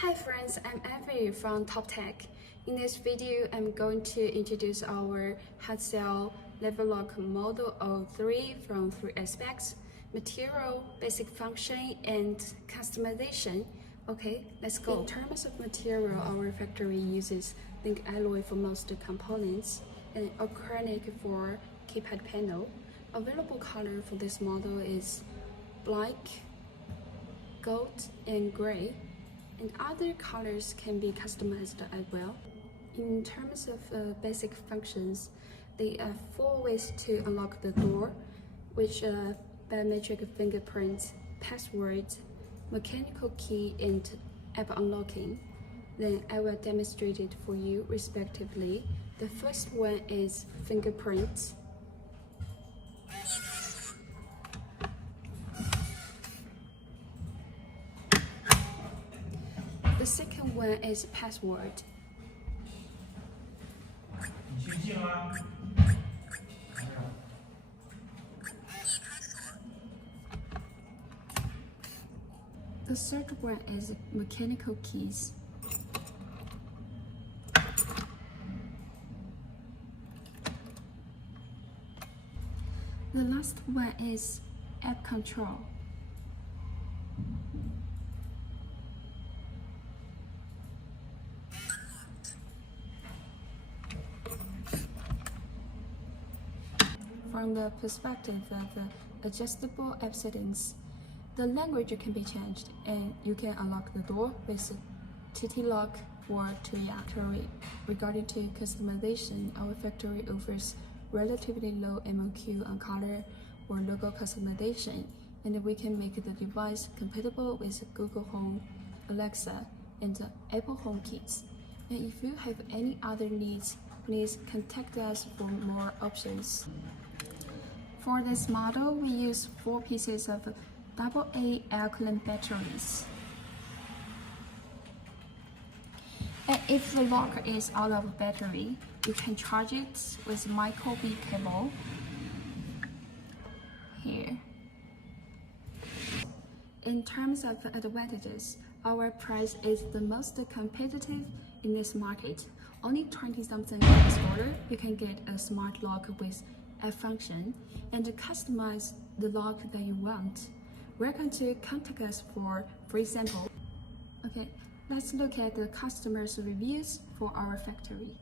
Hi friends, I'm Evie from TOPTEQ. In this video, I'm going to introduce our hard cell lever lock model 03 from 3 aspects: material, basic function, and customization. Okay, let's go. In terms of material, our factory uses zinc alloy for most components and acrylic for keypad panel. Available color for this model is black, gold, and gray, and other colors can be customized as well. In terms of basic functions, there are 4 ways to unlock the door, which are biometric fingerprint, password, mechanical key, and app unlocking. Then I will demonstrate it for you respectively. The first one is fingerprint. The second one is password. The third one is mechanical keys. The last one is app control. From the perspective of the adjustable app settings, the language can be changed, and you can unlock the door with TT lock or TOPTEQ. Regarding to customization, our factory offers relatively low MOQ on color or logo customization, and we can make the device compatible with Google Home, Alexa, and Apple HomeKit. And if you have any other needs, please contact us for more options. For this model, we use 4 pieces of AA alkaline batteries. And if the lock is out of battery, you can charge it with micro B cable here. In terms of advantages, our price is the most competitive in this market. Only 20-something $. You can get a smart lock with a function and customize the lock that you want. Welcome to contact us for free sample. Okay, let's look at the customers' reviews for our factory.